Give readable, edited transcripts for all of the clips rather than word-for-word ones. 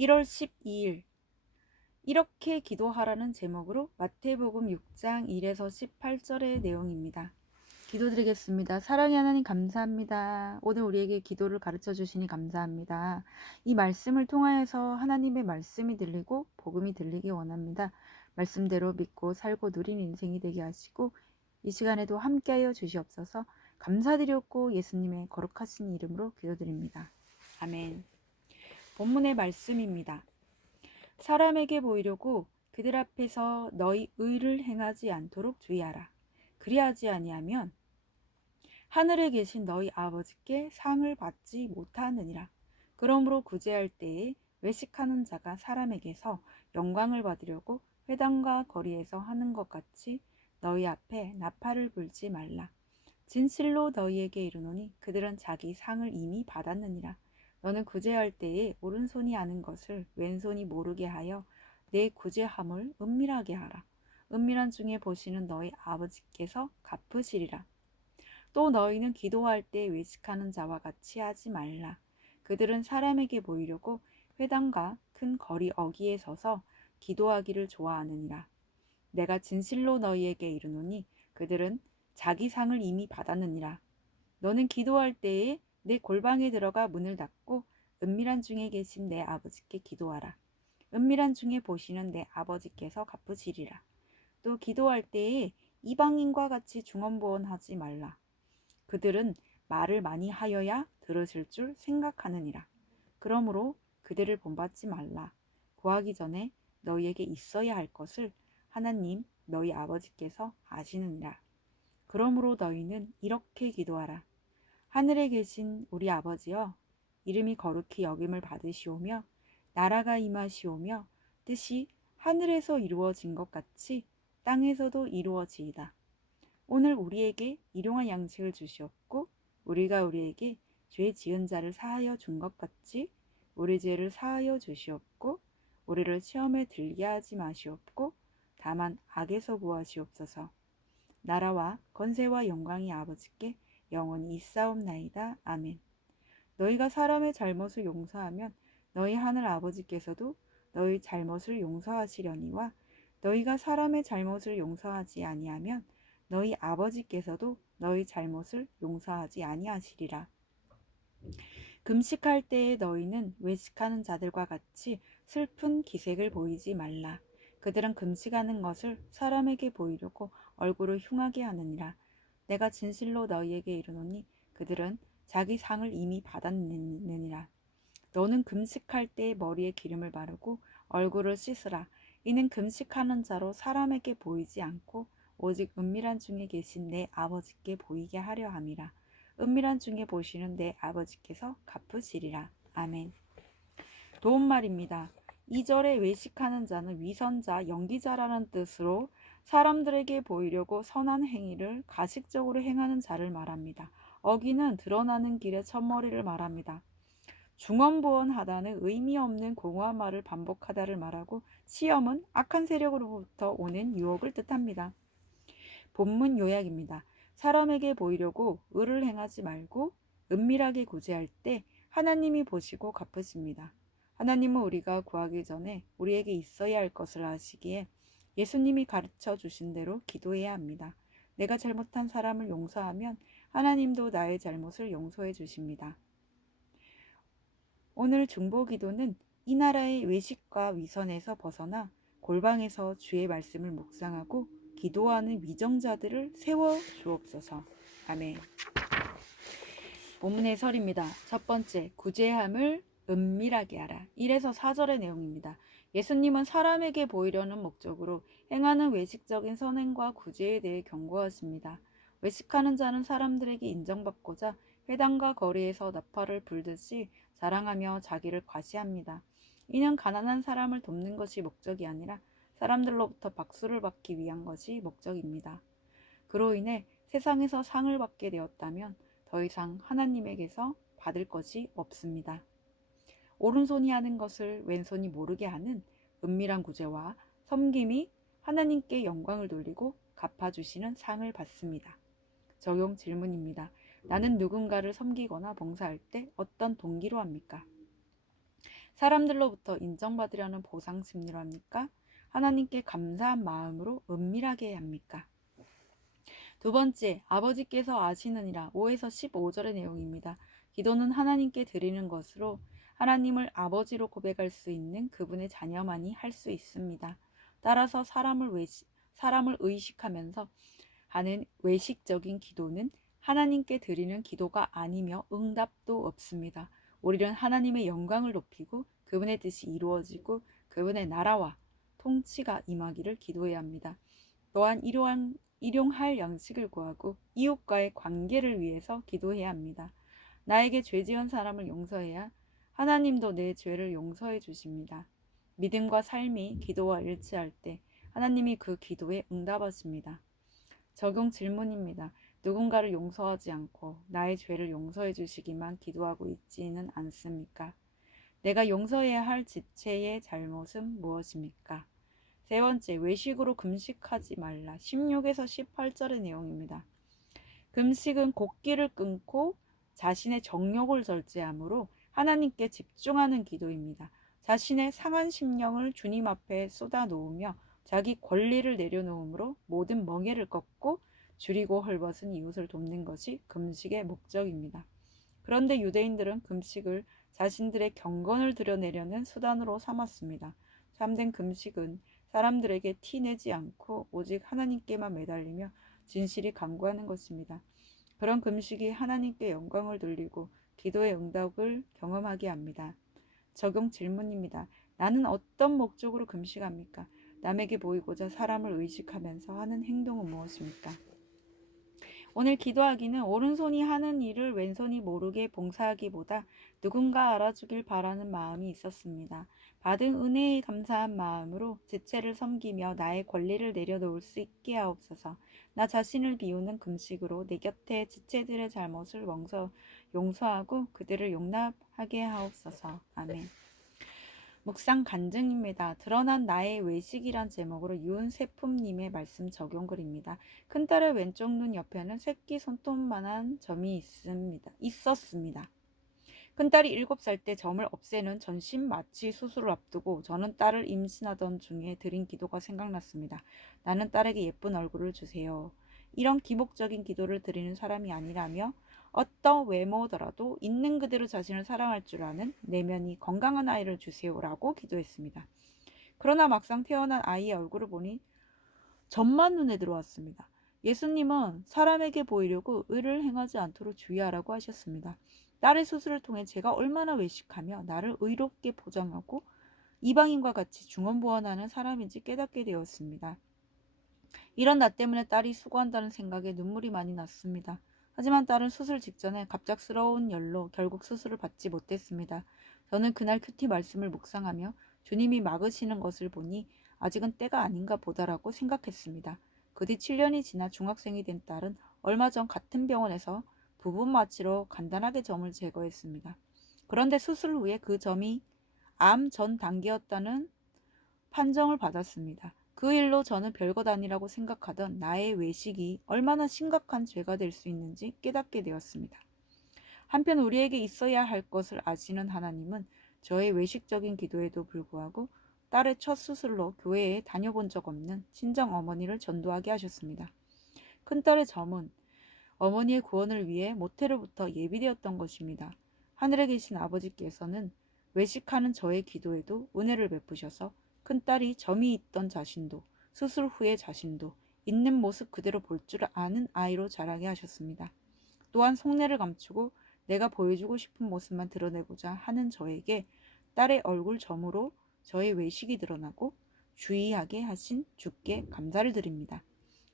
1월 12일 이렇게 기도하라는 제목으로 마태복음 6장 1에서 18절의 내용입니다. 기도드리겠습니다. 사랑의 하나님 감사합니다. 오늘 우리에게 기도를 가르쳐 주시니 감사합니다. 이 말씀을 통하여서 하나님의 말씀이 들리고 복음이 들리기 원합니다. 말씀대로 믿고 살고 누린 인생이 되게 하시고 이 시간에도 함께하여 주시옵소서. 감사드렸고 예수님의 거룩하신 이름으로 기도드립니다. 아멘. 본문의 말씀입니다. 사람에게 보이려고 그들 앞에서 너희 의를 행하지 않도록 주의하라. 그리하지 아니하면 하늘에 계신 너희 아버지께 상을 받지 못하느니라. 그러므로 구제할 때에 외식하는 자가 사람에게서 영광을 받으려고 회당과 거리에서 하는 것 같이 너희 앞에 나팔을 불지 말라. 진실로 너희에게 이르노니 그들은 자기 상을 이미 받았느니라. 너는 구제할 때에 오른손이 아는 것을 왼손이 모르게 하여 내 구제함을 은밀하게 하라. 은밀한 중에 보시는 너희 아버지께서 갚으시리라. 또 너희는 기도할 때 외식하는 자와 같이 하지 말라. 그들은 사람에게 보이려고 회당과 큰 거리 어귀에 서서 기도하기를 좋아하느니라. 내가 진실로 너희에게 이르노니 그들은 자기 상을 이미 받았느니라. 너는 기도할 때에 내 골방에 들어가 문을 닫고 은밀한 중에 계신 내 아버지께 기도하라. 은밀한 중에 보시는 내 아버지께서 갚으시리라. 또 기도할 때에 이방인과 같이 중언부언하지 말라. 그들은 말을 많이 하여야 들으실 줄 생각하느니라. 그러므로 그들을 본받지 말라. 구하기 전에 너희에게 있어야 할 것을 하나님 너희 아버지께서 아시느니라. 그러므로 너희는 이렇게 기도하라. 하늘에 계신 우리 아버지여, 이름이 거룩히 여김을 받으시오며 나라가 임하시오며 뜻이 하늘에서 이루어진 것 같이 땅에서도 이루어지이다. 오늘 우리에게 일용할 양식을 주시옵고 우리가 우리에게 죄 지은 자를 사하여 준 것 같이 우리 죄를 사하여 주시옵고 우리를 시험에 들게 하지 마시옵고 다만 악에서 구하시옵소서. 나라와 권세와 영광이 아버지께 영원히 있사옵나이다. 아멘. 너희가 사람의 잘못을 용서하면 너희 하늘 아버지께서도 너희 잘못을 용서하시려니와 너희가 사람의 잘못을 용서하지 아니하면 너희 아버지께서도 너희 잘못을 용서하지 아니하시리라. 금식할 때에 너희는 외식하는 자들과 같이 슬픈 기색을 보이지 말라. 그들은 금식하는 것을 사람에게 보이려고 얼굴을 흉하게 하느니라. 내가 진실로 너희에게 이르노니 그들은 자기 상을 이미 받았느니라. 너는 금식할 때 머리에 기름을 바르고 얼굴을 씻으라. 이는 금식하는 자로 사람에게 보이지 않고 오직 은밀한 중에 계신 내 아버지께 보이게 하려 함이라. 은밀한 중에 보시는 내 아버지께서 갚으시리라. 아멘. 도움말입니다. 2절에 외식하는 자는 위선자, 연기자라는 뜻으로 사람들에게 보이려고 선한 행위를 가식적으로 행하는 자를 말합니다. 어기는 드러나는 길의 첫머리를 말합니다. 중언부언하다는 의미 없는 공허한 말을 반복하다를 말하고 시험은 악한 세력으로부터 오는 유혹을 뜻합니다. 본문 요약입니다. 사람에게 보이려고 의를 행하지 말고 은밀하게 구제할 때 하나님이 보시고 갚으십니다. 하나님은 우리가 구하기 전에 우리에게 있어야 할 것을 아시기에 예수님이 가르쳐 주신 대로 기도해야 합니다. 내가 잘못한 사람을 용서하면 하나님도 나의 잘못을 용서해 주십니다. 오늘 중보기도는 이 나라의 외식과 위선에서 벗어나 골방에서 주의 말씀을 묵상하고 기도하는 위정자들을 세워 주옵소서. 아멘. 본문의 설입니다. 첫 번째, 구제함을 은밀하게 하라. 1에서 4절의 내용입니다. 예수님은 사람에게 보이려는 목적으로 행하는 외식적인 선행과 구제에 대해 경고하십니다. 외식하는 자는 사람들에게 인정받고자 회당과 거리에서 나팔을 불듯이 자랑하며 자기를 과시합니다. 이는 가난한 사람을 돕는 것이 목적이 아니라 사람들로부터 박수를 받기 위한 것이 목적입니다. 그로 인해 세상에서 상을 받게 되었다면 더 이상 하나님에게서 받을 것이 없습니다. 오른손이 하는 것을 왼손이 모르게 하는 은밀한 구제와 섬김이 하나님께 영광을 돌리고 갚아주시는 상을 받습니다. 적용 질문입니다. 나는 누군가를 섬기거나 봉사할 때 어떤 동기로 합니까? 사람들로부터 인정받으려는 보상 심리로 합니까? 하나님께 감사한 마음으로 은밀하게 해야 합니까? 두 번째, 아버지께서 아시느니라 5에서 15절의 내용입니다. 기도는 하나님께 드리는 것으로 하나님을 아버지로 고백할 수 있는 그분의 자녀만이 할 수 있습니다. 따라서 사람을 의식하면서 하는 외식적인 기도는 하나님께 드리는 기도가 아니며 응답도 없습니다. 우리는 하나님의 영광을 높이고 그분의 뜻이 이루어지고 그분의 나라와 통치가 임하기를 기도해야 합니다. 또한 일용할 양식을 구하고 이웃과의 관계를 위해서 기도해야 합니다. 나에게 죄 지은 사람을 용서해야 하나님도 내 죄를 용서해 주십니다. 믿음과 삶이 기도와 일치할 때 하나님이 그 기도에 응답하십니다. 적용 질문입니다. 누군가를 용서하지 않고 나의 죄를 용서해 주시기만 기도하고 있지는 않습니까? 내가 용서해야 할 지체의 잘못은 무엇입니까? 세 번째, 외식으로 금식하지 말라. 16에서 18절의 내용입니다. 금식은 곡기를 끊고 자신의 정욕을 절제하므로 하나님께 집중하는 기도입니다. 자신의 상한 심령을 주님 앞에 쏟아놓으며 자기 권리를 내려놓음으로 모든 멍에를 꺾고 줄이고 헐벗은 이웃을 돕는 것이 금식의 목적입니다. 그런데 유대인들은 금식을 자신들의 경건을 드러내려는 수단으로 삼았습니다. 참된 금식은 사람들에게 티내지 않고 오직 하나님께만 매달리며 진실이 간구하는 것입니다. 그런 금식이 하나님께 영광을 돌리고 기도의 응답을 경험하게 합니다. 적용 질문입니다. 나는 어떤 목적으로 금식합니까? 남에게 보이고자 사람을 의식하면서 하는 행동은 무엇입니까? 오늘 기도하기는 오른손이 하는 일을 왼손이 모르게 봉사하기보다 누군가 알아주길 바라는 마음이 있었습니다. 받은 은혜에 감사한 마음으로 지체를 섬기며 나의 권리를 내려놓을 수 있게 하옵소서. 나 자신을 비우는 금식으로 내 곁에 지체들의 잘못을 용서하고 그들을 용납하게 하옵소서. 아멘. 묵상 간증입니다. 드러난 나의 외식이란 제목으로 윤세품님의 말씀 적용글입니다. 큰딸의 왼쪽 눈 옆에는 새끼 손톱만한 점이 있었습니다. 큰딸이 7살 때 점을 없애는 전신 마취 수술을 앞두고 저는 딸을 임신하던 중에 드린 기도가 생각났습니다. 나는 딸에게 예쁜 얼굴을 주세요. 이런 기복적인 기도를 드리는 사람이 아니라며 어떤 외모더라도 있는 그대로 자신을 사랑할 줄 아는 내면이 건강한 아이를 주세요라고 기도했습니다. 그러나 막상 태어난 아이의 얼굴을 보니 점만 눈에 들어왔습니다. 예수님은 사람에게 보이려고 의를 행하지 않도록 주의하라고 하셨습니다. 딸의 수술을 통해 제가 얼마나 외식하며 나를 의롭게 포장하고 이방인과 같이 중언부언하는 사람인지 깨닫게 되었습니다. 이런 나 때문에 딸이 수고한다는 생각에 눈물이 많이 났습니다. 하지만 딸은 수술 직전에 갑작스러운 열로 결국 수술을 받지 못했습니다. 저는 그날 큐티 말씀을 묵상하며 주님이 막으시는 것을 보니 아직은 때가 아닌가 보다라고 생각했습니다. 그 뒤 7년이 지나 중학생이 된 딸은 얼마 전 같은 병원에서 부분 마취로 간단하게 점을 제거했습니다. 그런데 수술 후에 그 점이 암 전 단계였다는 판정을 받았습니다. 그 일로 저는 별것 아니라고 생각하던 나의 외식이 얼마나 심각한 죄가 될 수 있는지 깨닫게 되었습니다. 한편 우리에게 있어야 할 것을 아시는 하나님은 저의 외식적인 기도에도 불구하고 딸의 첫 수술로 교회에 다녀본 적 없는 친정 어머니를 전도하게 하셨습니다. 큰딸의 점은 어머니의 구원을 위해 모태로부터 예비되었던 것입니다. 하늘에 계신 아버지께서는 외식하는 저의 기도에도 은혜를 베푸셔서 큰딸이 점이 있던 자신도 수술 후의 자신도 있는 모습 그대로 볼 줄 아는 아이로 자라게 하셨습니다. 또한 속내를 감추고 내가 보여주고 싶은 모습만 드러내고자 하는 저에게 딸의 얼굴 점으로 저의 외식이 드러나고 주의하게 하신 주께 감사를 드립니다.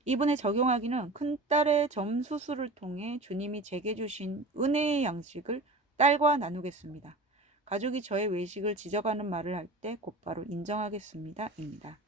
이분에 적용하기는 큰딸의 점 수술을 통해 주님이 제게 주신 은혜의 양식을 딸과 나누겠습니다. 가족이 저의 외식을 지적하는 말을 할 때 곧바로 인정하겠습니다. 입니다.